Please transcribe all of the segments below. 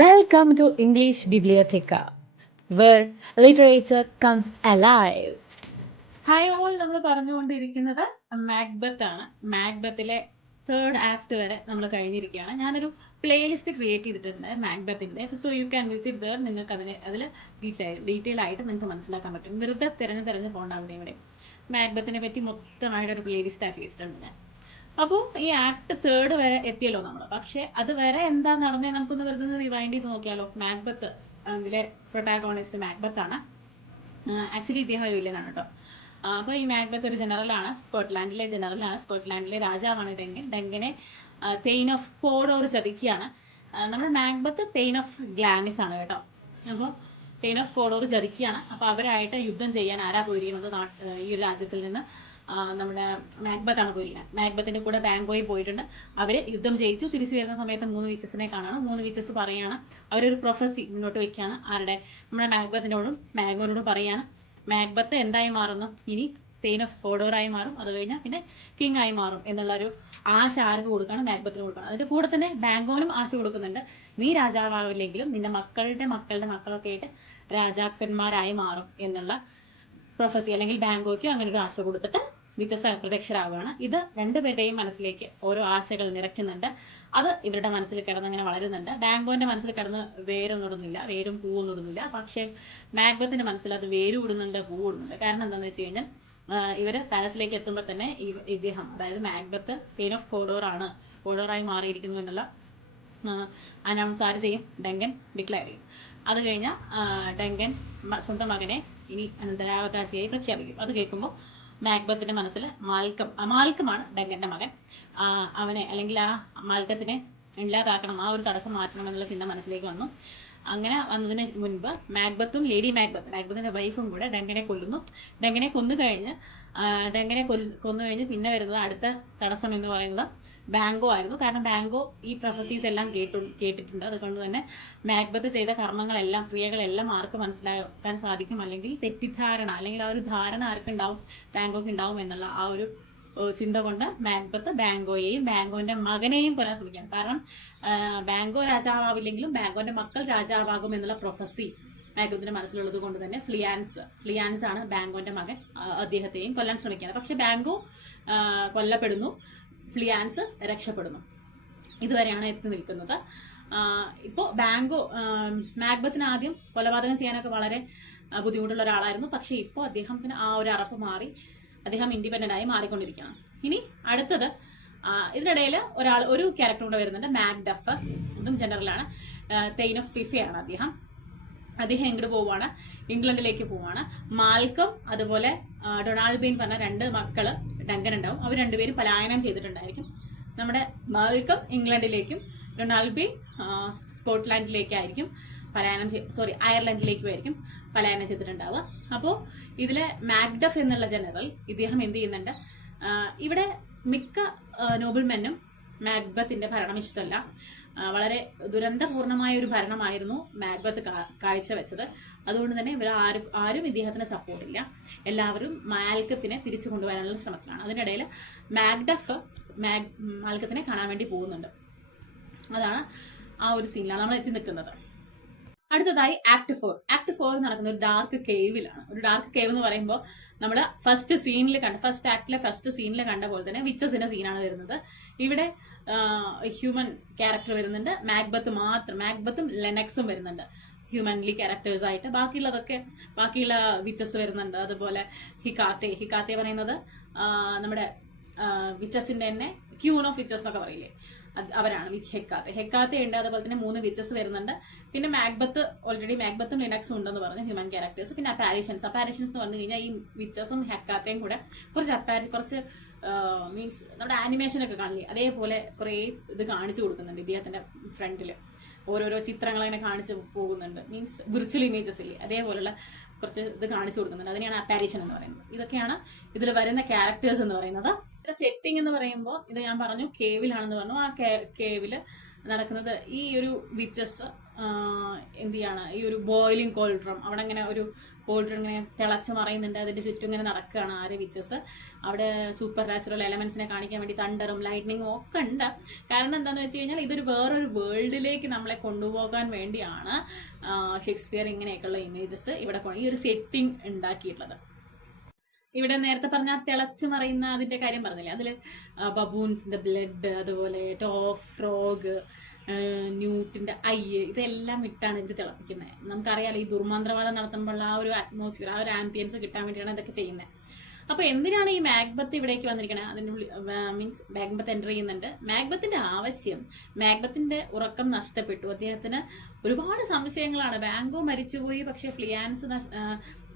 Welcome to English Bibliotheca, where literature comes alive. Hi all നമ്മൾ പറഞ്ഞുകൊണ്ടിരിക്കുന്നത് Macbeth ആണ്. മാക്ബത്തിലെ third act വരെ നമ്മൾ കഴിഞ്ഞിരിക്കുകയാണ്. ഞാനൊരു പ്ലേലിസ്റ്റ് ക്രിയേറ്റ് ചെയ്തിട്ടുണ്ട് മാക്ബത്തിന്റെ so you can visit there നിങ്ങൾക്ക് അതിന് അതിൽ ഡീറ്റെയിൽ ഡീറ്റെയിൽ ആയിട്ട് നിങ്ങൾക്ക് മനസ്സിലാക്കാൻ പറ്റും. വെറുതെ തിരഞ്ഞ് തിരഞ്ഞ് പോകണ്ട അവിടെ ഇവിടെ. മാക്ബത്തിനെ പറ്റി മൊത്തമായിട്ട് ഒരു പ്ലേലിസ്റ്റ് ആക്കി വെച്ചിട്ടുണ്ട് ഞാൻ. അപ്പോൾ ഈ ആക്ട് തേർഡ് വരെ എത്തിയല്ലോ നമ്മൾ പക്ഷേ അത് വരെ എന്താ നടന്നേ നമുക്കൊന്ന് വെറുതെ റിവൈൻഡ് ചെയ്ത് നോക്കിയാലോ. മാക്ബത്ത് അതിലെ പ്രൊട്ടാഗോണിസ്റ്റ് ആണ്. ആക്ച്വലി ഇദ്ദേഹം ഒരു വില്ലനാണ് കേട്ടോ അപ്പോൾ ഈ മാക്ബത്ത് ഒരു ജനറലാണ് സ്കോട്ട്ലാൻഡിലെ ജനറലാണ് സ്കോട്ട്ലാൻഡിലെ രാജാവാണ് ഡെങ്കൻ ഡെങ്കനെ തെയിൻ ഓഫ് പോഡോർ ചതിക്കുകയാണ്. നമ്മൾ മാക്ബത്ത് തെയിൻ ഓഫ് ഗ്ലാമിസ് ആണ് കേട്ടോ. അപ്പോൾ തെയിൻ ഓഫ് പോഡോർ ചതിക്കുകയാണ്. അപ്പോൾ അവരായിട്ട് യുദ്ധം ചെയ്യാൻ ആരാ പോയിരിക്കുന്നത് ഈ രാജ്യത്തിൽ നിന്ന്? നമ്മുടെ മാക്ബത്താണ് പോയിരിക്കുന്നത്. മാക്ബത്തിന്റെ കൂടെ ബാങ്കോയിൽ പോയിട്ടുണ്ട്. അവർ യുദ്ധം ജയിച്ചു. തിരിച്ചു വരുന്ന സമയത്ത് മൂന്ന് വീച്ചസിനെ കാണാണ്. മൂന്ന് വീച്ചസ് പറയാണ് അവരൊരു പ്രൊഫസി മുന്നോട്ട് വയ്ക്കുകയാണ് ആരുടെ? നമ്മുടെ മാക്ബത്തിനോടും മാഗോനോടും പറയാണ്. മാക്ബത്ത് എന്തായി മാറുന്നു? ഇനി തേൻ ഓഫ് ഫോഡോറായി മാറും. അത് കഴിഞ്ഞാൽ പിന്നെ കിങ് ആയി മാറും എന്നുള്ളൊരു ആശ ആർക്ക് കൊടുക്കുകയാണ് മാക്ബത്തിന് കൊടുക്കണം. അതിന്റെ കൂടെ തന്നെ ബാങ്കോനും ആശ കൊടുക്കുന്നുണ്ട്. നീ രാജാവാകില്ലെങ്കിലും നിന്റെ മക്കളുടെ മക്കളുടെ മക്കളൊക്കെ ആയിട്ട് രാജാക്കന്മാരായി മാറും എന്നുള്ള പ്രൊഫസി അല്ലെങ്കിൽ ബാങ്കോയ്ക്കും അങ്ങനെ ഒരു ആശ കൊടുത്തിട്ട് പ്രത്യക്ഷരാവുകയാണ്. ഇത് രണ്ടുപേരുടെയും മനസ്സിലേക്ക് ഓരോ ആശകൾ നിറയ്ക്കുന്നുണ്ട്. അത് ഇവരുടെ മനസ്സിൽ കിടന്നിങ്ങനെ വളരുന്നുണ്ട്. ബാങ്കോന്റെ മനസ്സിൽ കിടന്ന് വേരൊന്നും ഇടുന്നില്ല വേരും പൂവൊന്നും ഇടുന്നില്ല പക്ഷേ മാഗ്ബത്തിന്റെ മനസ്സിൽ അത് വേരും ഇടുന്നുണ്ട് പൂവ് ഇടുന്നുണ്ട് കാരണം എന്താണെന്ന് വെച്ച് കഴിഞ്ഞാൽ ഇവർ പാലസിലേക്ക് എത്തുമ്പോൾ തന്നെ ഇദ്ദേഹം അതായത് മാഗ്ബത്ത് പേര് ഓഫ് കോഡോർ ആണ്. കോഡോറായി മാറിയിരിക്കുന്നു എന്നുള്ള അനൗൺസ് ആര് ചെയ്യും? ഡെങ്കൻ ഡിക്ലെയർ ചെയ്യും. അത് കഴിഞ്ഞാൽ ഡെങ്കൻ സ്വന്തം മകനെ ഇനി അനന്തരാവകാശിയായി പ്രഖ്യാപിക്കും. അത് കേൾക്കുമ്പോൾ മാക്ബത്തിന്റെ മനസ്സിൽ മാൽക്കം മാൽക്കമാണ് ഡെങ്കന്റെ മകൻ. അവനെ അല്ലെങ്കിൽ ആ മാൽക്കത്തിനെ ഇല്ലാതാക്കണം ആ ഒരു തടസ്സം മാറ്റണം എന്നുള്ള ചിന്ത മനസ്സിലേക്ക് വന്നു. അങ്ങനെ വന്നതിന് മുൻപ് മാക്ബത്തും ലേഡി മാക്ബത്ത് മാക്ബത്തിന്റെ വൈഫും കൂടെ ഡെങ്കനെ കൊല്ലുന്നു. ഡെങ്കനെ കൊന്നു കഴിഞ്ഞ് ഡങ്കനെ കൊന്നു കഴിഞ്ഞ് പിന്നെ വരുന്നത് അടുത്ത തടസ്സം എന്ന് പറയുന്നത് ബാങ്കോ ആയിരുന്നു. കാരണം ബാങ്കോ ഈ പ്രൊഫസീസ് എല്ലാം കേട്ടു കേട്ടിട്ടുണ്ട്. അതുകൊണ്ട് തന്നെ മാക്ബത്ത് ചെയ്ത കർമ്മങ്ങളെല്ലാം ക്രിയകളെല്ലാം ആർക്ക് മനസ്സിലാക്കാൻ സാധിക്കും? അല്ലെങ്കിൽ തെറ്റിദ്ധാരണ അല്ലെങ്കിൽ ആ ഒരു ധാരണ ആർക്കുണ്ടാവും? ബാങ്കോക്ക് ഉണ്ടാവും എന്നുള്ള ആ ഒരു ചിന്ത കൊണ്ട് മാക്ബത്ത് ബാങ്കോയെയും ബാങ്കോന്റെ മകനെയും കൊല്ലാൻ ശ്രമിക്കുകയാണ് കാരണം ബാങ്കോ രാജാവാവില്ലെങ്കിലും ബാങ്കോന്റെ മക്കൾ രാജാവാകും എന്നുള്ള പ്രൊഫസി മാക്ബത്തിന്റെ മനസ്സിലുള്ളത് കൊണ്ട് തന്നെ ഫ്ലിയാൻസ് ഫ്ലിയാൻസ് ആണ് ബാങ്കോന്റെ മകൻ അദ്ദേഹത്തെയും കൊല്ലാൻ ശ്രമിക്കുകയാണ് പക്ഷെ ബാങ്കോ കൊല്ലപ്പെടുന്നു. ഫ്ലിയാൻസ് രക്ഷപ്പെടുന്നു. ഇതുവരെയാണ് എത്തി നിൽക്കുന്നത്. ഇപ്പോൾ ബാങ്കോ മാക്ബത്തിന് ആദ്യം കൊലപാതകം ചെയ്യാനൊക്കെ വളരെ ബുദ്ധിമുട്ടുള്ള ഒരാളായിരുന്നു. പക്ഷേ ഇപ്പോൾ അദ്ദേഹത്തിന് ആ ഒരു അറപ്പ് മാറി അദ്ദേഹം ഇൻഡിപെൻഡന്റ് ആയി മാറിക്കൊണ്ടിരിക്കുകയാണ്. ഇനി അടുത്തത് ഇതിനിടയിൽ ഒരാൾ ഒരു ക്യാരക്ടർ കൂടെ വരുന്നുണ്ട് മാഗ്ഡഫ്. അതും ജനറലാണ് തെയിൻ ഓഫ് ഫിഫയാണ് അദ്ദേഹം. അദ്ദേഹം എങ്ങോട്ട് പോവാണ് ഇംഗ്ലണ്ടിലേക്ക് പോവാണ് മാൽക്കം അതുപോലെ ഡൊണാൾഡ് ബീൻ പറഞ്ഞ രണ്ട് മക്കൾ ഡങ്കൻ ഉണ്ടാവും അവർ രണ്ടുപേരും പലായനം ചെയ്തിട്ടുണ്ടായിരിക്കും. നമ്മുടെ മാൽക്കം ഇംഗ്ലണ്ടിലേക്കും ഡൊണാൾഡ് ബീൻ സ്കോട്ട്ലാൻഡിലേക്കായിരിക്കും പലായനം സോറി അയർലൻഡിലേക്കും ആയിരിക്കും പലായനം ചെയ്തിട്ടുണ്ടാവുക. അപ്പോൾ ഇതിലെ മാഗ്ഡഫ് എന്നുള്ള ജനറൽ ഇദ്ദേഹം എന്ത് ചെയ്യുന്നുണ്ട്? ഇവിടെ മിക്ക നോബിൾമെന്നും മാക്ബത്തിന്റെ ഭരണം ഇഷ്ടമല്ല. വളരെ ദുരന്തപൂർണമായ ഒരു ഭരണമായിരുന്നു മാഗ്ബത്ത് കാഴ്ച കാഴ്ചവെച്ചത് അതുകൊണ്ട് തന്നെ ഇവർ ആരും ആരും ഇദ്ദേഹത്തിന് സപ്പോർട്ടില്ല എല്ലാവരും മാൽക്കത്തിനെ തിരിച്ചു കൊണ്ടുവരാനുള്ള ശ്രമത്തിലാണ്. അതിനിടയിൽ മാഗ്ഡഫ് മാഗ് മാൽക്കത്തിനെ കാണാൻ വേണ്ടി പോകുന്നുണ്ട്. അതാണ് ആ ഒരു സീനിലാണ് നമ്മൾ എത്തി നിൽക്കുന്നത്. അടുത്തതായി ആക്ട് ഫോർ ആക്ട് ഫോർ നടക്കുന്ന ഒരു ഡാർക്ക് കേവിലാണ് ഒരു ഡാർക്ക് കേവ് എന്ന് പറയുമ്പോൾ നമ്മൾ ഫസ്റ്റ് സീനിൽ കണ്ട ഫസ്റ്റ് ആക്ടിലെ ഫസ്റ്റ് സീനിൽ കണ്ട പോലെ തന്നെ വിച്ചസിന്റെ സീനാണ് വരുന്നത്. ഇവിടെ ഹ്യൂമൻ ക്യാരക്ടർ വരുന്നുണ്ട്. മാക്ബത്ത് മാത്രം മാക്ബത്തും ലെനക്സും വരുന്നുണ്ട്. ഹ്യൂമൻലി ക്യാരക്ടേഴ്സ് ആയിട്ട്. ബാക്കിയുള്ളതൊക്കെ ബാക്കിയുള്ള വിച്ചസ് വരുന്നുണ്ട്. അതുപോലെ ഹിക്കാത്തെ ഹിക്കാത്തെ പറയുന്നത് നമ്മുടെ വിച്ചസിന്റെ തന്നെ ക്യൂൺ ഓഫ് വിച്ചസ് എന്നൊക്കെ പറയില്ലേ? അവരാണ് ഹെക്കാത്തെ. ഉണ്ട് അതുപോലെ തന്നെ മൂന്ന് വിച്ചസ് വരുന്നുണ്ട്. പിന്നെ മാക്ബത്ത് ഓൾറെഡി മാക്ബത്തും ലിനക്സും ഉണ്ടെന്ന് പറഞ്ഞു ഹ്യൂമൻ ക്യാരക്ടേഴ്സ് പിന്നെ അപ്പാരിഷൻസ് അപ്പാരിഷൻസ് എന്ന് പറഞ്ഞു കഴിഞ്ഞാൽ ഈ വിച്ചസും ഹെക്കാത്തയും കൂടെ കുറച്ച് അപ്പാരി കുറച്ച് മീൻസ് നമ്മുടെ ആനിമേഷൻ ഒക്കെ കാണില്ലേ? അതേപോലെ കുറേ ഇത് കാണിച്ചു കൊടുക്കുന്നുണ്ട് ഇദ്ദേഹത്തിന്റെ ഫ്രണ്ടിൽ ഓരോരോ ചിത്രങ്ങൾ അങ്ങനെ കാണിച്ചു പോകുന്നുണ്ട്. മീൻസ് വിർച്വൽ ഇമേജസ് ഇല്ലേ? അതേപോലുള്ള കുറച്ച് ഇത് കാണിച്ചു കൊടുക്കുന്നുണ്ട്. അതിനെയാണ് അപ്പാരിഷൻ എന്ന് പറയുന്നത്. ഇതൊക്കെയാണ് ഇതിൽ വരുന്ന ക്യാരക്ടേഴ്സ് എന്ന് പറയുന്നത്. സെറ്റിംഗ് എന്ന് പറയുമ്പോൾ ഇത് ഞാൻ പറഞ്ഞു കേവിലാണെന്ന് പറഞ്ഞു. ആ കേവിൽ നടക്കുന്നത് ഈ ഒരു വിച്ചസ് എന്ത് ചെയ്യാണ് ഈ ഒരു ബോയിലിംഗ് കോൾഡ്രം അവിടെ ഇങ്ങനെ ഒരു കോൾഡ്രം ഇങ്ങനെ തിളച്ച് മറയുന്നുണ്ട്. അതിന്റെ ചുറ്റും ഇങ്ങനെ നടക്കുകയാണ് ആര് വിച്ചസ് അവിടെ സൂപ്പർ നാച്ചുറൽ എലമെന്റ്സിനെ കാണിക്കാൻ വേണ്ടി തണ്ടറും ലൈറ്റ്നിങ്ങും ഒക്കെ ഉണ്ട്. കാരണം എന്താണെന്ന് വെച്ച് കഴിഞ്ഞാൽ ഇതൊരു വേറൊരു വേൾഡിലേക്ക് നമ്മളെ കൊണ്ടുപോകാൻ വേണ്ടിയാണ് ഷേക്സ്പിയർ ഇങ്ങനെയൊക്കെയുള്ള ഇമേജസ് ഇവിടെ ഈ ഒരു സെറ്റിംഗ് ഉണ്ടാക്കിയിട്ടുള്ളത്. ഇവിടെ നേരത്തെ പറഞ്ഞ തിളച്ചു മറിയുന്ന അതിന്റെ കാര്യം പറഞ്ഞില്ലേ? അതിൽ ബബൂൺസിന്റെ ബ്ലഡ് അതുപോലെ ടോഫ് ഫ്രോഗ് ന്യൂട്ടിന്റെ ഐ ഇതെല്ലാം ഇട്ടാണ് ഇത് തിളപ്പിക്കുന്നത്. നമുക്കറിയാലോ ഈ ദുർമാന്ത്രവാദം നടത്തുമ്പോൾ ആ ഒരു അറ്റ്മോസ്ഫിയർ ആ ഒരു ആംബിയൻസ് കിട്ടാൻ വേണ്ടിയാണ് ഇതൊക്കെ ചെയ്യുന്നത്. അപ്പൊ എന്തിനാണ് ഈ മാഗ്ബത്ത് ഇവിടേക്ക് വന്നിരിക്കുന്നത് അതിന്റെ മീൻസ് മാഗ്ബത്ത് എന്റർ ചെയ്യുന്നുണ്ട്. മാഗ്ബത്തിന്റെ ആവശ്യം മാഗ്ബത്തിന്റെ ഉറക്കം നഷ്ടപ്പെട്ടു. അദ്ദേഹത്തിന് ഒരുപാട് സംശയങ്ങളാണ്. ബാങ്കോ മരിച്ചുപോയി പക്ഷെ ഫ്ലിയാൻസ്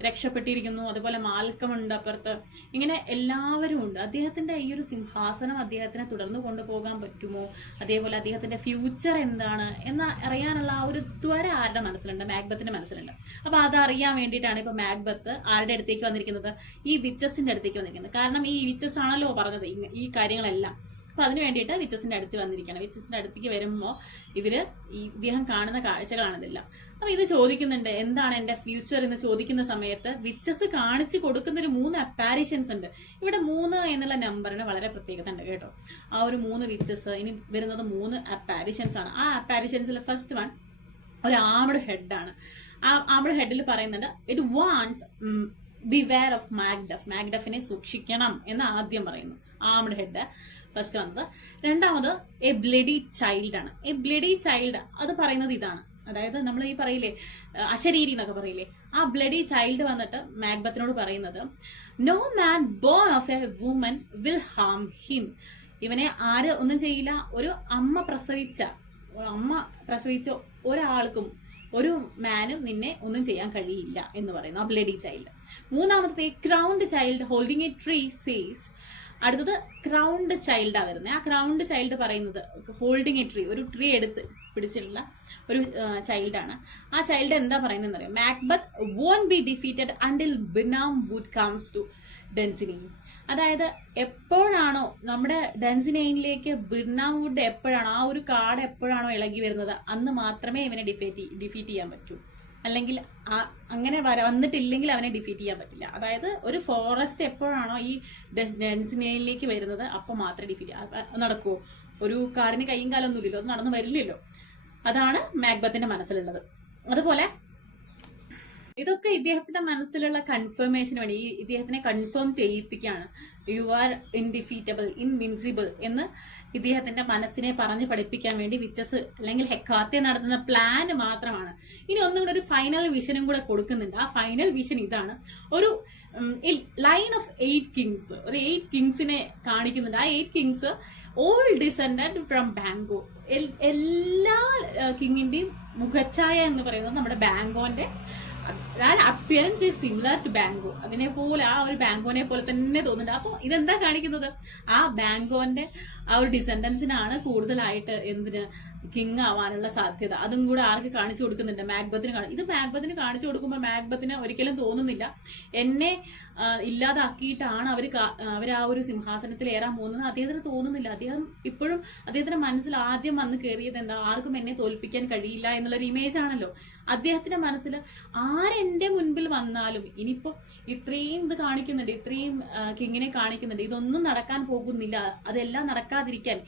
രക്ഷപ്പെട്ടിരിക്കുന്നു. അതുപോലെ മാൽക്കമുണ്ട് അപ്പുറത്ത്. ഇങ്ങനെ എല്ലാവരും ഉണ്ട്. അദ്ദേഹത്തിന്റെ ഈ ഒരു സിംഹാസനം അദ്ദേഹത്തിനെ തുടർന്ന് കൊണ്ടുപോകാൻ പറ്റുമോ? അതേപോലെ അദ്ദേഹത്തിന്റെ ഫ്യൂച്ചർ എന്താണ്? എന്ന് അറിയാനുള്ള ആ ഒരു ത്വര ആരുടെ മനസ്സിലുണ്ട്? മാഗ്ബത്തിന്റെ മനസ്സിലുണ്ട്. അപ്പൊ അത് അറിയാൻ വേണ്ടിയിട്ടാണ് ഇപ്പൊ മാഗ്ബത്ത് ആരുടെ അടുത്തേക്ക് വന്നിരിക്കുന്നത്? ഈ വിച്ചസിന്റെ അടുത്തേക്ക് വന്നിരിക്കുന്നത്. കാരണം ഈ വിച്ചസ് ആണല്ലോ പറഞ്ഞത് ഈ കാര്യങ്ങളെല്ലാം. അപ്പൊ അതിന് വേണ്ടിയിട്ട് വിച്ചസിന്റെ അടുത്ത് വന്നിരിക്കണം വിച്ചസിന്റെ അടുത്തേക്ക് വരുമ്പോൾ ഇവർ ഈ ഇദ്ദേഹം കാണുന്ന കാഴ്ചകളാണ് അപ്പോൾ അപ്പൊ ഇത് ചോദിക്കുന്നുണ്ട് എന്താണ് എന്റെ ഫ്യൂച്ചർ എന്ന് ചോദിക്കുന്ന സമയത്ത് വിച്ചസ് കാണിച്ചു കൊടുക്കുന്ന ഒരു മൂന്ന് അപ്പാരിഷൻസ് ഉണ്ട്. ഇവിടെ മൂന്ന് എന്നുള്ള നമ്പറിന് വളരെ പ്രത്യേകത ഉണ്ട് കേട്ടോ. ആ ഒരു മൂന്ന് വിച്ചസ് ഇനി വരുന്നത് മൂന്ന് അപ്പാരിഷൻസ് ആണ്. ആ അപ്പാരിഷൻസിൽ ഫസ്റ്റ് വൺ ഒരു ആംഡ് ഹെഡാണ് ആ ആംഡ് ഹെഡിൽ പറയുന്നുണ്ട് it wants beware of Macduff മാഗ്ഡഫിനെ സൂക്ഷിക്കണം എന്ന് ആദ്യം പറയുന്നു. ആംഡ് ഹെഡ് ഫസ്റ്റ് വന്നത്. രണ്ടാമത് എ ബ്ലഡി ചൈൽഡ് ആണ്. എ ബ്ലഡി ചൈൽഡ് അത് പറയുന്നത് ഇതാണ്. അതായത് നമ്മൾ ഈ പറയില്ലേ അശരീരി എന്നൊക്കെ പറയില്ലേ ആ ബ്ലഡി ചൈൽഡ് വന്നിട്ട് മാഗ്ബത്തിനോട് പറയുന്നത് no man born of a woman will harm him ഇവനെ ആര് ഒന്നും ചെയ്യില്ല. ഒരു അമ്മ പ്രസവിച്ച അമ്മ പ്രസവിച്ച ഒരാൾക്കും ഒരു മാനും നിന്നെ ഒന്നും ചെയ്യാൻ കഴിയില്ല എന്ന് പറയുന്നു ആ ബ്ലഡി ചൈൽഡ് മൂന്നാമത്തെ crowned child holding a tree says അടുത്തത് ക്രൗണ്ട് ചൈൽഡാ വരുന്നത് ആ ക്രൗണ്ട് ചൈൽഡ് പറയുന്നത് ഹോൾഡിങ് എ ട്രീ ഒരു ട്രീ എടുത്ത് പിടിച്ചിട്ടുള്ള ഒരു ചൈൽഡാണ് ആ ചൈൽഡ് എന്താ പറയുന്നത് അറിയാം? Macbeth won't be defeated until Birnam wood comes to Dunsinane അതായത് എപ്പോഴാണോ നമ്മുടെ ഡെൻസിനൈനിലേക്ക് ബിർനാം വുഡ് എപ്പോഴാണോ ആ ഒരു കാർഡ് എപ്പോഴാണോ ഇളകി വരുന്നത് അന്ന് മാത്രമേ ഇവനെ ഡിഫീറ്റ് ഡിഫീറ്റ് ചെയ്യാൻ പറ്റൂ. അല്ലെങ്കിൽ അങ്ങനെ വര വന്നിട്ടില്ലെങ്കിൽ അവനെ ഡിഫീറ്റ് ചെയ്യാൻ പറ്റില്ല. അതായത് ഒരു ഫോറസ്റ്റ് എപ്പോഴാണോ ഈ ഡെൻസിനയിലേക്ക് വരുന്നത് അപ്പോൾ മാത്രമേ ഡിഫീറ്റ് നടക്കുമോ ഒരു കാടിന് കൈയും കാലൊന്നുമില്ലല്ലോ അത് നടന്നു വരില്ലല്ലോ. അതാണ് മാക്ബത്തിന്റെ മനസ്സിലുള്ളത്. അതുപോലെ ഇതൊക്കെ ഇദ്ദേഹത്തിന്റെ മനസ്സിലുള്ള കൺഫർമേഷന് വേണ്ടി ഈ ഇദ്ദേഹത്തിനെ കൺഫേം ചെയ്യിപ്പിക്കുകയാണ്. യു ആർ ഇൻഡിഫീറ്റബിൾ ഇൻവിൻസിബിൾ എന്ന് ഇദ്ദേഹത്തിന്റെ മനസ്സിനെ പറഞ്ഞ് പഠിപ്പിക്കാൻ വേണ്ടി വിച്ചസ് അല്ലെങ്കിൽ ഹെക്കാത്തെ നടത്തുന്ന പ്ലാൻ മാത്രമാണ്. ഇനി ഒന്നും കൂടെ ഒരു ഫൈനൽ വിഷനും കൂടെ കൊടുക്കുന്നുണ്ട്. ആ ഫൈനൽ വിഷൻ ഇതാണ്. ഒരു ലൈൻ ഓഫ് എയ്റ്റ് കിങ്സ് ഒരു എയ്റ്റ് കിങ്സിനെ കാണിക്കുന്നുണ്ട്. ആ eight kings all descend from Banquo എല്ലാ കിങ്ങിന്റെയും മുഖച്ഛായ എന്ന് പറയുന്നത് നമ്മുടെ ബാങ്കോന്റെ appearance is similar to Banquo അതിനെ പോലെ ആ ഒരു ബാങ്കോനെ പോലെ തന്നെ തോന്നുന്നുണ്ട്. അപ്പോൾ ഇതെന്താ കാണിക്കുന്നത്? ആ ബാങ്കോന്റെ ആ ഒരു ഡിസെൻഡൻസിനാണ് കൂടുതലായിട്ട് എന്തിന് കിങ് ആവാനുള്ള സാധ്യത. അതും കൂടെ ആർക്ക് കാണിച്ചു കൊടുക്കുന്നുണ്ട്? മാഗ്ബത്തിന് ഇത് മാഗ്ബത്തിന് കാണിച്ചു കൊടുക്കുമ്പോൾ മാഗ്ബത്തിന് ഒരിക്കലും തോന്നുന്നില്ല. എന്നെ ഇല്ലാതാക്കിയിട്ടാണ് അവർ അവർ ആ ഒരു സിംഹാസനത്തിൽ ഏറാൻ പോകുന്നത്. അദ്ദേഹത്തിന് തോന്നുന്നില്ല. അദ്ദേഹം ഇപ്പോഴും അദ്ദേഹത്തിന്റെ മനസ്സിൽ ആദ്യം വന്ന് കയറിയത് എന്താ? ആർക്കും എന്നെ തോൽപ്പിക്കാൻ കഴിയില്ല എന്നുള്ളൊരു ഇമേജ് ആണല്ലോ. അദ്ദേഹത്തിന്റെ മനസ്സിൽ ആരെന്റെ മുൻപിൽ വന്നാലും ഇനിയിപ്പോ ഇത്രയും ഇത് കാണിക്കുന്നുണ്ട്. ഇത്രയും കിങ്ങിനെ കാണിക്കുന്നുണ്ട്. ഇതൊന്നും നടക്കാൻ പോകുന്നില്ല. അതെല്ലാം നടക്കാതിരിക്കാൻ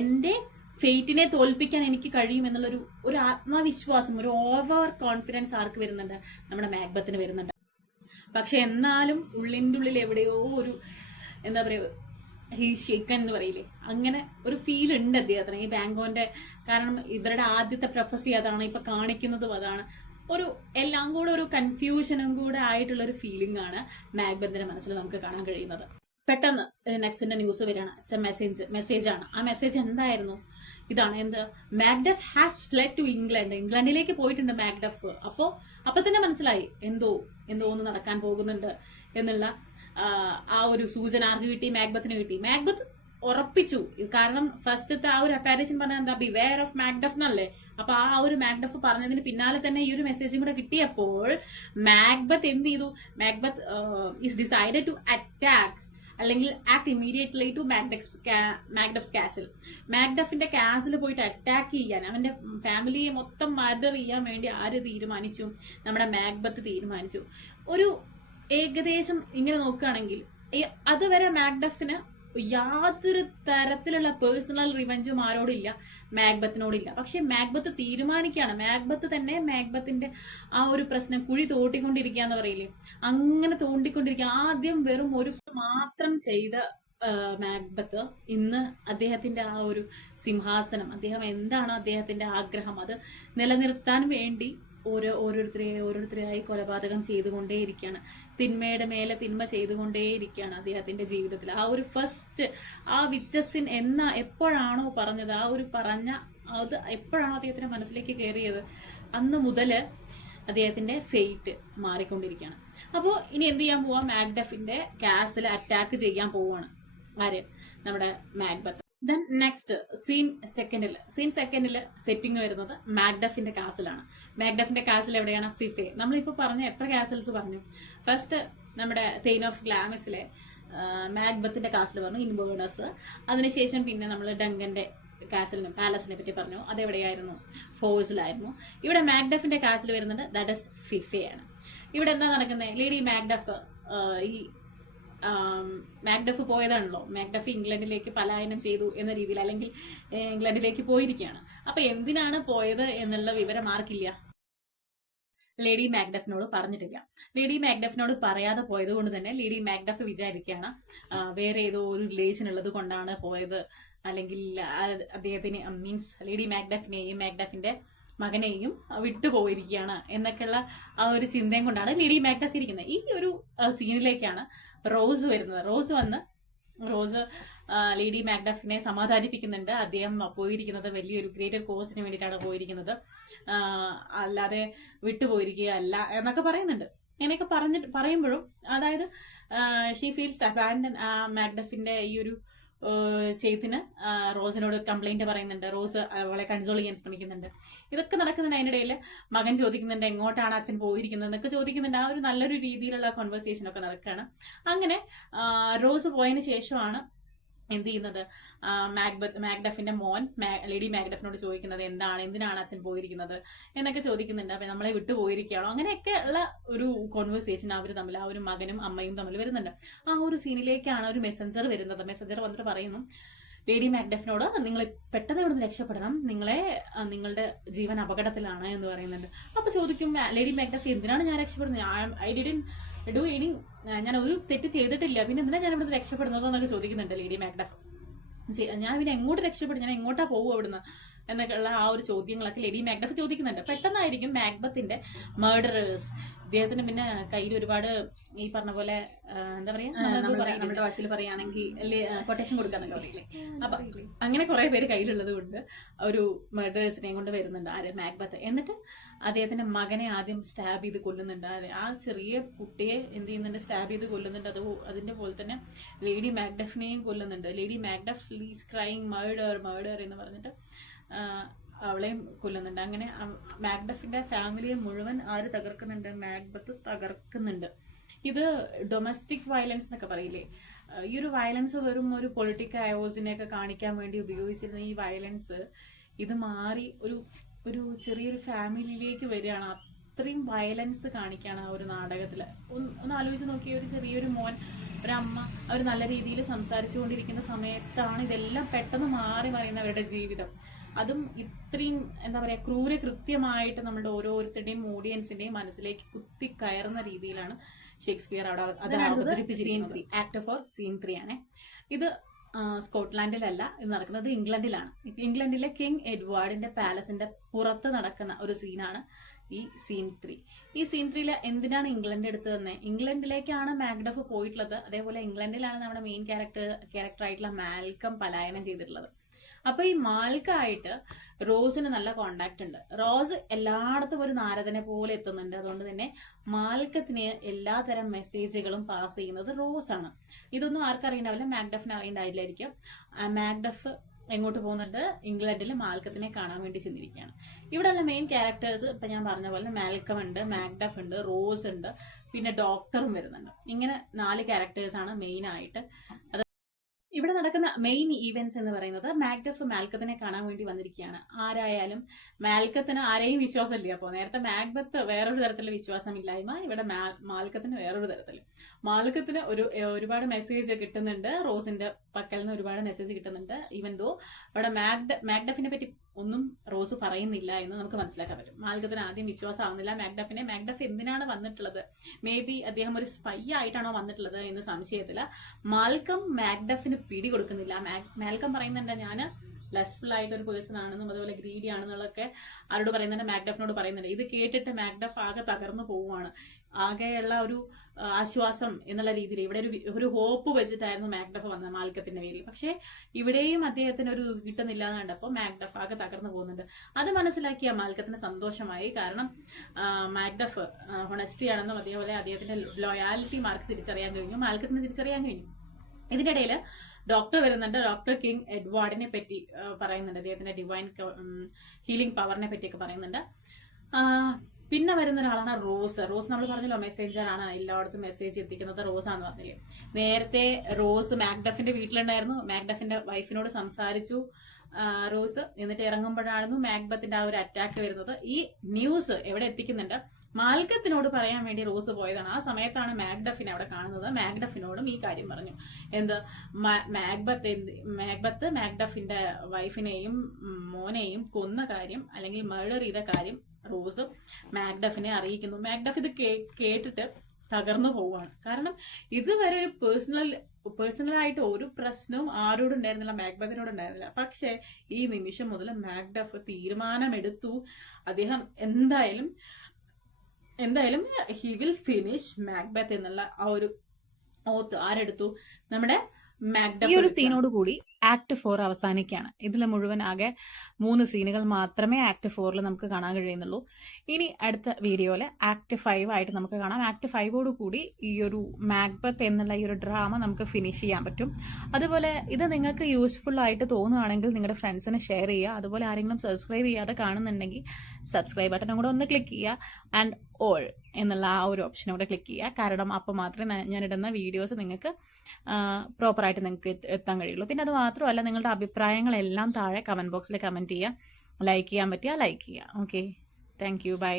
എന്റെ ഫെയ്റ്റിനെ തോൽപ്പിക്കാൻ എനിക്ക് കഴിയും എന്നുള്ളൊരു ഒരു ആത്മവിശ്വാസം ഒരു ഓവർ കോൺഫിഡൻസ് ആർക്ക് വരുന്നുണ്ട്? നമ്മുടെ മാഗ്ബത്തിന് വരുന്നുണ്ട്. പക്ഷെ എന്നാലും ഉള്ളിന്റെ ഉള്ളിൽ എവിടെയോ ഒരു എന്താ പറയുക ഹീ ഷേക്കൻ എന്ന് പറയില്ലേ? അങ്ങനെ ഒരു ഫീൽ ഉണ്ട് അദ്ദേഹത്തിന്. ഈ ബാങ്കോന്റെ കാരണം ഇവരുടെ ആദ്യത്തെ പ്രൊഫസി അതാണ് ഇപ്പൊ കാണിക്കുന്നതും അതാണ്. ഒരു എല്ലാം കൂടെ ഒരു കൺഫ്യൂഷനും കൂടെ ആയിട്ടുള്ള ഒരു ഫീലിംഗ് ആണ് മാഗ്ബത്തിന്റെ മനസ്സിൽ നമുക്ക് കാണാൻ കഴിയുന്നത്. പെട്ടെന്ന് നെക്സിന്റെ ന്യൂസ് വരികയാണ്. ഇറ്റ്സ് എ മെസ്സേജ് മെസ്സേജ് ആണ്. ആ മെസ്സേജ് എന്തായിരുന്നു? ഇതാണ്. എന്ത്? Macduff has fled to England ഇംഗ്ലണ്ടിലേക്ക് പോയിട്ടുണ്ട് മാഗ്ഡഫ് അപ്പോ അപ്പൊ തന്നെ മനസ്സിലായി. എന്തോ എന്തോ ഒന്ന് നടക്കാൻ പോകുന്നുണ്ട് എന്നുള്ള ആ, ഒരു സൂചന ആർക്ക് കിട്ടി? മാഗ്ബത്തിന് കിട്ടി. മാഗ്ബത്ത് ഉറപ്പിച്ചു. കാരണം ഫസ്റ്റത്തെ ആ ഒരു അപ്പാരേഷൻ പറഞ്ഞ എന്താ? ബിവെയർ ഓഫ് മാഗ്ഡഫ് എന്നല്ലേ? അപ്പൊ ആ ഒരു മാഗ്ഡഫ് പറഞ്ഞതിന് പിന്നാലെ തന്നെ ഈ ഒരു മെസ്സേജും കൂടെ കിട്ടിയപ്പോൾ മാഗ്ബത്ത് എന്ത് ചെയ്തു? Macbeth is decided to attack അല്ലെങ്കിൽ act immediately to Macduff Macduff castle മാഗ്ഡഫിന്റെ castle പോയിട്ട് അറ്റാക്ക് ചെയ്യാൻ അവന്റെ ഫാമിലിയെ മൊത്തം മർഡർ ചെയ്യാൻ വേണ്ടി ആര് തീരുമാനിച്ചു? നമ്മുടെ മാഗ്ബത്ത് തീരുമാനിച്ചു. ഒരു ഏകദേശം ഇങ്ങനെ നോക്കുകയാണെങ്കിൽ അതുവരെ മാക്ഡഫിന് യാതൊരു തരത്തിലുള്ള പേഴ്സണൽ റിവഞ്ചും ആരോടില്ല മാഗ്ബത്തിനോടില്ല. പക്ഷെ മാഗ്ബത്ത് തീരുമാനിക്കുകയാണ്. മാഗ്ബത്ത് തന്നെ മാഗ്ബത്തിന്റെ ആ ഒരു പ്രശ്നം കുഴി തോട്ടിക്കൊണ്ടിരിക്കുക എന്ന് പറയില്ലേ? അങ്ങനെ തോണ്ടിക്കൊണ്ടിരിക്കുക. ആദ്യം വെറും ഒരു മാത്രം ചെയ്ത മാഗ്ബത്ത് ഇന്ന് അദ്ദേഹത്തിന്റെ ആ ഒരു സിംഹാസനം അദ്ദേഹം എന്താണ് അദ്ദേഹത്തിന്റെ ആഗ്രഹം? അത് നിലനിർത്താൻ വേണ്ടി ഓരോ ഓരോരുത്തരെ ഓരോരുത്തരെയായി കൊലപാതകം ചെയ്തുകൊണ്ടേയിരിക്കുകയാണ്. തിന്മയുടെ മേലെ തിന്മ ചെയ്തുകൊണ്ടേയിരിക്കുകയാണ് അദ്ദേഹത്തിന്റെ ജീവിതത്തിൽ. ആ ഒരു ഫസ്റ്റ് ആ വിച്ചസിൻ എന്ന എപ്പോഴാണോ പറഞ്ഞത് ആ ഒരു പറഞ്ഞ അത് എപ്പോഴാണോ അദ്ദേഹത്തിന്റെ മനസ്സിലേക്ക് കയറിയത് അന്ന് മുതൽ അദ്ദേഹത്തിന്റെ ഫെയ്റ്റ് മാറിക്കൊണ്ടിരിക്കുകയാണ്. അപ്പോൾ ഇനി എന്ത് ചെയ്യാൻ പോവാ? മാഗ്ഡഫിന്റെ കാസിൽ അറ്റാക്ക് ചെയ്യാൻ പോവുകയാണ് ആര്? നമ്മുടെ മാക്ബത്ത് ദെൻ നെക്സ്റ്റ് സീൻ സെക്കൻഡിൽ സീൻ സെക്കൻഡിൽ സെറ്റിംഗ് വരുന്നത് മാഗ്ഡഫിന്റെ കാസിലാണ് മാഗ്ഡഫിന്റെ കാസിൽ എവിടെയാണ്? ഫിഫെ നമ്മളിപ്പോൾ പറഞ്ഞ എത്ര കാസിൽസ് പറഞ്ഞു? ഫസ്റ്റ് നമ്മുടെ തെയിൻ ഓഫ് ഗ്ലാമസിലെ മാഗ്ബത്തിന്റെ കാസിൽ പറഞ്ഞു ഇൻബേണേഴ്സ് അതിനുശേഷം പിന്നെ നമ്മൾ ഡങ്കന്റെ കാസലിനെ പാലസിനെ പറ്റി പറഞ്ഞു. അതെവിടെയായിരുന്നു? ഫോഴ്സിലായിരുന്നു ഇവിടെ മാഗ്ഡഫിന്റെ കാസിൽ വരുന്നത് ദാറ്റ് ഇസ് ഫിഫയാണ് ഇവിടെ എന്താ നടക്കുന്നത് ലേഡി മാഗ്ഡഫ് ഈ മാക്ഡഫ് പോയതാണല്ലോ. മാക്ഡഫ് ഇംഗ്ലണ്ടിലേക്ക് പലായനം ചെയ്തു എന്ന രീതിയിൽ അല്ലെങ്കിൽ ഇംഗ്ലണ്ടിലേക്ക് പോയിരിക്കുകയാണ്. അപ്പൊ എന്തിനാണ് പോയത് എന്നുള്ള വിവരം ആർക്കില്ല. ലേഡി മാക്ഡഫിനോട് പറഞ്ഞിട്ടില്ല. ലേഡി മാക്ഡഫിനോട് പറയാതെ പോയത് കൊണ്ട് തന്നെ ലേഡി മാക്ഡഫ് വിചാരിക്കുകയാണ് വേറെ ഏതോ ഒരു റിലേഷൻ ഉള്ളത് കൊണ്ടാണ് പോയത്. അല്ലെങ്കിൽ അദ്ദേഹത്തിന് മീൻസ് ലേഡി മാക്ഡഫിനെയും മാക്ഡഫിന്റെ മകനെയും വിട്ടുപോയിരിക്കുകയാണ് എന്നൊക്കെയുള്ള ആ ഒരു ചിന്തയും കൊണ്ടാണ് ലേഡി മാക്ഡഫ് ഇരിക്കുന്നത് ഈ ഒരു സീനിലേക്കാണ് റോസ് വരുന്നത്. റോസ് വന്ന് റോസ് ലേഡി മാക്ഡഫിനെ സമാധാനിപ്പിക്കുന്നുണ്ട്. അദ്ദേഹം പോയിരിക്കുന്നത് വലിയൊരു ഗ്രേറ്റർ കോസിന് വേണ്ടിയിട്ടാണ് പോയിരിക്കുന്നത്. അല്ലാതെ വിട്ടുപോയിരിക്കുകയല്ല എന്നൊക്കെ പറയുന്നുണ്ട്. അങ്ങനെയൊക്കെ പറഞ്ഞിട്ട് പറയുമ്പോഴും അതായത് ഷീ ഫീൽസ് അബാൻഡൻ മാക്ഡഫിന്റെ ഈ ഒരു ചെയ്തിന് റോസിനോട് കംപ്ലൈന്റ് പറയുന്നുണ്ട്. റോസ് അവളെ കൺസോൾ ചെയ്യാൻ ശ്രമിക്കുന്നുണ്ട്. ഇതൊക്കെ നടക്കുന്നുണ്ട് അതിനിടയിൽ മകൻ ചോദിക്കുന്നുണ്ട് എങ്ങോട്ടാണ് അച്ഛൻ പോയിരിക്കുന്നത്? എന്നൊക്കെ ചോദിക്കുന്നുണ്ട്. ആ ഒരു നല്ലൊരു രീതിയിലുള്ള കോൺവെർസേഷൻ ഒക്കെ നടക്കുകയാണ്. അങ്ങനെ റോസ് പോയതിന് ശേഷമാണ് എന്ത് ചെയ്യുന്നത് മാക്ബത്ത് മാക്ഡഫിന്റെ മോൻ ലേഡി മാക്ഡഫിനോട് ചോദിക്കുന്നത് എന്താണ്? എന്തിനാണ് അച്ഛൻ പോയിരിക്കുന്നത്? എന്നൊക്കെ ചോദിക്കുന്നുണ്ട്. അപ്പൊ നമ്മളെ വിട്ടു പോയിരിക്കുകയാണോ? അങ്ങനെയൊക്കെ ഉള്ള ഒരു കോൺവെർസേഷൻ അവർ തമ്മിൽ ആ ഒരു മകനും അമ്മയും തമ്മിൽ വരുന്നുണ്ട്. ആ ഒരു സീനിലേക്കാണ് ഒരു മെസ്സഞ്ചർ വരുന്നത്. മെസ്സഞ്ചർ വന്നിട്ട് പറയുന്നു ലേഡി മാക്ഡഫിനോട് നിങ്ങൾ പെട്ടെന്ന് ഇവിടുന്ന് രക്ഷപ്പെടണം. നിങ്ങളെ നിങ്ങളുടെ ജീവൻ അപകടത്തിലാണ് എന്ന് പറയുന്നുണ്ട്. അപ്പൊ ചോദിക്കും "മാ- ലേഡി മാക്ഡഫ് എന്തിനാണ് ഞാൻ രക്ഷപ്പെടുന്നത്? ഐ ഡിഡിൻ ഡു എനി ഞാൻ ഒരു തെറ്റ് ചെയ്തിട്ടില്ല. പിന്നെ എന്തിനാ ഞാൻ ഇവിടുന്ന് രക്ഷപ്പെടുന്നത് എന്നൊക്കെ ചോദിക്കുന്നുണ്ട് ലേഡി മാക്ഡഫ് ഞാൻ പിന്നെ എങ്ങോട്ട് രക്ഷപ്പെടും? ഞാൻ എങ്ങോട്ടാ പോകും അവിടുന്ന്? എന്നൊക്കെയുള്ള ആ ഒരു ചോദ്യങ്ങളൊക്കെ ലേഡി മാക്ഡഫ് ചോദിക്കുന്നുണ്ട്. പെട്ടെന്നായിരിക്കും മാക്ബത്തിന്റെ മർഡറേഴ്സ് ഇദ്ദേഹത്തിന് പിന്നെ കയ്യിൽ ഒരുപാട് ഈ പറഞ്ഞ പോലെ എന്താ പറയാ? നമ്മുടെ ഭാഷയിൽ പറയുകയാണെങ്കിൽ കൊട്ടേഷൻ കൊടുക്കാന്നൊക്കെ പറയില്ലേ? അപ്പൊ അങ്ങനെ കുറെ പേര് കയ്യിലുള്ളത് കൊണ്ട് ഒരു മർഡറേഴ്സിനെയും കൊണ്ട് വരുന്നുണ്ട് ആര്? മാക്ബത്ത് എന്നിട്ട് അദ്ദേഹത്തിന്റെ മകനെ ആദ്യം സ്റ്റാബ് ചെയ്ത് കൊല്ലുന്നുണ്ട്. അതെ ആ ചെറിയ കുട്ടിയെ എന്ത് ചെയ്യുന്നുണ്ട്? സ്റ്റാബ് ചെയ്ത് കൊല്ലുന്നുണ്ട്. അത് അതിന്റെ പോലെ തന്നെ ലേഡി മാക്ഡഫിനെയും കൊല്ലുന്നുണ്ട്. Lady Macduff lease crying murder murder എന്ന് പറഞ്ഞിട്ട് അവളെയും കൊല്ലുന്നുണ്ട്. അങ്ങനെ മാക്ഡഫിന്റെ ഫാമിലിയെ മുഴുവൻ ആര് തകർക്കുന്നുണ്ട്? മാക്ബത്ത് തകർക്കുന്നുണ്ട്. ഇത് ഡൊമസ്റ്റിക് വയലൻസ് എന്നൊക്കെ പറയില്ലേ? ഈ ഒരു വയലൻസ് വെറും ഒരു പൊളിറ്റിക്കൽ അയോസിനെയൊക്കെ കാണിക്കാൻ വേണ്ടി ഉപയോഗിച്ചിരുന്ന ഈ വയലൻസ് ഇത് മാറി ഒരു ഒരു ചെറിയൊരു ഫാമിലിയിലേക്ക് വരികയാണ്. അത്രയും വയലൻസ് കാണിക്കുകയാണ് ആ ഒരു നാടകത്തിൽ ഒന്ന് ഒന്ന് ആലോചിച്ച് നോക്കിയ ഒരു ചെറിയൊരു മോൻ ഒരമ്മ അവർ നല്ല രീതിയിൽ സംസാരിച്ചു കൊണ്ടിരിക്കുന്ന സമയത്താണ് ഇതെല്ലാം പെട്ടെന്ന് മാറി മറിയുന്ന അവരുടെ ജീവിതം. അതും ഇത്രയും എന്താ പറയുക ക്രൂര കൃത്യമായിട്ട് നമ്മുടെ ഓരോരുത്തരുടെയും ഓഡിയൻസിന്റെയും മനസ്സിലേക്ക് കുത്തി കയറുന്ന രീതിയിലാണ് ഷേക്സ്പിയർ അവിടെ അത് അവതരിപ്പിച്ചിരിക്കുന്നത്. ആക്ട് ഫോർ സീൻ ത്രീ ആണ്. ഇത് സ്കോട്ട്ലാൻഡിലല്ല ഇത് നടക്കുന്നത് ഇംഗ്ലണ്ടിലാണ്. ഇംഗ്ലണ്ടിലെ കിങ് എഡ്വാർഡിന്റെ പാലസിന്റെ പുറത്ത് നടക്കുന്ന ഒരു സീനാണ് ഈ സീൻ ത്രീ ഈ സീൻ ത്രീയിൽ എന്തിനാണ് ഇംഗ്ലണ്ട് എടുത്തു തന്നെ ഇംഗ്ലണ്ടിലേക്കാണ് മാഗ്ഡഫ് പോയിട്ടുള്ളത്. അതേപോലെ ഇംഗ്ലണ്ടിലാണ് നമ്മുടെ മെയിൻ ക്യാരക്ടർ ക്യാരക്ടറായിട്ടുള്ള മാൽക്കം പലായനം ചെയ്തിട്ടുള്ളത്. അപ്പൊ ഈ മാൽക്കായിട്ട് റോസിന് നല്ല കോണ്ടാക്ട് ഉണ്ട്. റോസ് എല്ലായിടത്തും ഒരു നാരദനെ പോലെ എത്തുന്നുണ്ട്. അതുകൊണ്ട് തന്നെ മാൽക്കത്തിന് എല്ലാതരം മെസ്സേജുകളും പാസ് ചെയ്യുന്നത് റോസ് ആണ് ഇതൊന്നും ആർക്കും അറിയണ്ടാവില്ല. മാഗ്ഡഫിന് അറിയണ്ടായില്ലായിരിക്കും. മാഗ്ഡഫ് എങ്ങോട്ട് പോകുന്നുണ്ട്? ഇംഗ്ലണ്ടിൽ മാൽക്കത്തിനെ കാണാൻ വേണ്ടി ചെന്നിരിക്കുകയാണ്. ഇവിടെയുള്ള മെയിൻ ക്യാരക്ടേഴ്സ് ഇപ്പൊ ഞാൻ പറഞ്ഞ പോലെ മാൽക്കം ഉണ്ട് മാഗ്ഡഫ് ഉണ്ട് റോസ് ഉണ്ട് പിന്നെ ഡോക്ടറും വരുന്നുണ്ട്. ഇങ്ങനെ നാല് ക്യാരക്ടേഴ്സ് ആണ് മെയിൻ ആയിട്ട്. ഇവിടെ നടക്കുന്ന മെയിൻ ഈവെന്റ്സ് എന്ന് പറയുന്നത് മാഗ്ഡഫ് മാൽക്കത്തിനെ കാണാൻ വേണ്ടി വന്നിരിക്കുകയാണ്. ആരായാലും മാൽക്കത്തിന് ആരെയും വിശ്വാസമില്ല. അപ്പോൾ നേരത്തെ മാഗ്ബത്ത് വേറൊരു തരത്തിലുള്ള വിശ്വാസമില്ലായ്മ ഇവിടെ മാൽ- മാൽക്കത്തിന് വേറൊരു തരത്തിൽ മാൽക്കത്തിന് ഒരു ഒരുപാട് മെസ്സേജ് കിട്ടുന്നുണ്ട്. റോസിന്റെ പക്കൽ നിന്ന് ഒരുപാട് മെസ്സേജ് കിട്ടുന്നുണ്ട്. ഈവൻ ദോ ഇവിടെ മാഗ്ഡ മാഗ്ഡഫിനെ പറ്റി ഒന്നും റോസ് പറയുന്നില്ല എന്ന് നമുക്ക് മനസ്സിലാക്കാൻ പറ്റും. മാൽക്കത്തിന് ആദ്യം വിശ്വാസം ആവുന്നില്ല മാഗ്ഡഫിനെ മാഗ്ഡഫ് എന്തിനാണ് വന്നിട്ടുള്ളത്? മേ ബി അദ്ദേഹം ഒരു സ്പൈ ആയിട്ടാണോ വന്നിട്ടുള്ളത് എന്ന് സംശയത്തില്ല മാൽക്കം മാഗ്ഡഫിന് പിടി കൊടുക്കുന്നില്ല. മാൽക്കം പറയുന്നുണ്ട് ഞാൻ ലെസ്ഫുൾ ആയിട്ട് ഒരു പേഴ്സൺ ആണെന്നും അതുപോലെ ഗ്രീഡി ആണെന്നുള്ളതൊക്കെ ആരോട് പറയുന്നുണ്ട്? മാഗ്ഡഫിനോട് പറയുന്നുണ്ട്. ഇത് കേട്ടിട്ട് മാഗ്ഡഫ് ആകെ തകർന്നു പോവുകയാണ് ആകെയുള്ള ഒരു ആശ്വാസം എന്നുള്ള രീതിയിൽ ഇവിടെ ഒരു ഒരു ഹോപ്പ് വെച്ചിട്ടായിരുന്നു മാഗ്ഡഫ് വന്നത് മാൽക്കത്തിന്റെ പേരിൽ. പക്ഷേ ഇവിടെയും അദ്ദേഹത്തിന് ഒരു കിട്ടുന്നില്ല എന്ന് കണ്ടപ്പോൾ മാഗ്ഡഫ് ആകെ തകർന്നു പോകുന്നുണ്ട്. അത് മനസ്സിലാക്കിയ മാൽക്കത്തിന് സന്തോഷമായി. കാരണം മാഗ്ഡഫ് ഹൊണസ്റ്റി ആണെന്നും അതേപോലെ അദ്ദേഹത്തിന്റെ ലോയാലിറ്റി മാർക്ക് തിരിച്ചറിയാൻ കഴിഞ്ഞു. മാൽക്കത്തിന് തിരിച്ചറിയാൻ കഴിഞ്ഞു. ഇതിനിടയിൽ ഡോക്ടർ വരുന്നുണ്ട്. ഡോക്ടർ കിങ് എഡ്വാർഡിനെ പറ്റി പറയുന്നുണ്ട്. അദ്ദേഹത്തിന്റെ ഡിവൈൻ ഹീലിംഗ് പവറിനെ പറ്റിയൊക്കെ പറയുന്നുണ്ട്. പിന്നെ വരുന്ന ഒരാളാണ് റോസ്. റോസ് നമ്മൾ പറഞ്ഞല്ലോ മെസ്സേജർ ആണ് എല്ലായിടത്തും മെസ്സേജ് എത്തിക്കുന്നത്. റോസ് ആണെന്ന് പറഞ്ഞില്ലേ. നേരത്തെ റോസ് മാക്ഡഫിന്റെ വീട്ടിലുണ്ടായിരുന്നു. മാക്ഡഫിന്റെ വൈഫിനോട് സംസാരിച്ചു. റോസ് എന്നിട്ട് ഇറങ്ങുമ്പോഴായിരുന്നു മാക്ബത്തിന്റെ ആ ഒരു അറ്റാക്ക് വരുന്നത്. ഈ ന്യൂസ് എവിടെ എത്തിക്കുന്നുണ്ട്? മാൽക്കത്തിനോട് പറയാൻ വേണ്ടി റോസ് പോയതാണ്. ആ സമയത്താണ് മാഗ്ഡഫിനെ അവിടെ കാണുന്നത്. മാഗ്ഡഫിനോടും ഈ കാര്യം പറഞ്ഞു. എന്ത്? മാഗ്ബത്ത് എന്ത് മാക്ബത്ത് മാഗ്ഡഫിന്റെ വൈഫിനെയും മോനെയും കൊന്ന കാര്യം അല്ലെങ്കിൽ മർഡർ ചെയ്ത കാര്യം റോസ് മാഗ്ഡഫിനെ അറിയിക്കുന്നു. മാക്ഡഫ് ഇത് കേട്ടിട്ട് തകർന്നു പോവുകയാണ്. കാരണം ഇതുവരെ ഒരു പേഴ്സണൽ പേഴ്സണലായിട്ട് ഒരു പ്രശ്നവും ആരോടും ഉണ്ടായിരുന്നില്ല മാക്ബത്തിനോട് ഉണ്ടായിരുന്നില്ല. പക്ഷെ ഈ നിമിഷം മുതൽ മാക്ഡഫ് തീരുമാനമെടുത്തു. അദ്ദേഹം എന്തായാലും എന്തായാലും ഹി വിൽ ഫിനിഷ് മാക്ബത്ത് എന്നുള്ള ആ ഒരു ഓത്ത് ആരെടുത്തു? നമ്മുടെ മാക്ഡഫ് ഈ ഒരു സീനോട് കൂടി ആക്ട് ഫോർ അവസാനിക്കുകയാണ്. ഇതിൽ മുഴുവൻ ആകെ മൂന്ന് സീനുകൾ മാത്രമേ ആക്ട് ഫോറിൽ നമുക്ക് കാണാൻ കഴിയുന്നുള്ളൂ. ഇനി അടുത്ത വീഡിയോയിൽ ആക്ട് ഫൈവ് ആയിട്ട് നമുക്ക് കാണാം. ആക്ട് ഫൈവോട് കൂടി ഈ ഒരു മാക്ബത്ത് എന്നുള്ള ഈ ഒരു ഡ്രാമ നമുക്ക് ഫിനിഷ് ചെയ്യാൻ പറ്റും. അതുപോലെ ഇത് നിങ്ങൾക്ക് യൂസ്ഫുൾ ആയിട്ട് തോന്നുകയാണെങ്കിൽ നിങ്ങളുടെ ഫ്രണ്ട്സിന് ഷെയർ ചെയ്യുക. അതുപോലെ ആരെങ്കിലും സബ്സ്ക്രൈബ് ചെയ്യാതെ കാണുന്നുണ്ടെങ്കിൽ സബ്സ്ക്രൈബ് ബട്ടണും കൂടെ ഒന്ന് ക്ലിക്ക് ചെയ്യുക. ആൻഡ് ഓൾ എന്നുള്ള ആ ഒരു ഓപ്ഷനും കൂടെ ക്ലിക്ക് ചെയ്യുക. കാരണം അപ്പോൾ മാത്രമേ ഞാൻ ഇടുന്ന വീഡിയോസ് നിങ്ങൾക്ക് പ്രോപ്പറായിട്ട് നിങ്ങൾക്ക് എത്താൻ കഴിയുള്ളൂ. പിന്നെ അത് മാത്രമല്ല നിങ്ങളുടെ അഭിപ്രായങ്ങളെല്ലാം താഴെ കമന്റ് ബോക്സിൽ കമന്റ് ചെയ്യുക ലൈക്ക് ചെയ്യാൻ പറ്റിയാൽ ലൈക്ക് ചെയ്യുക ഓക്കെ താങ്ക് യു ബൈ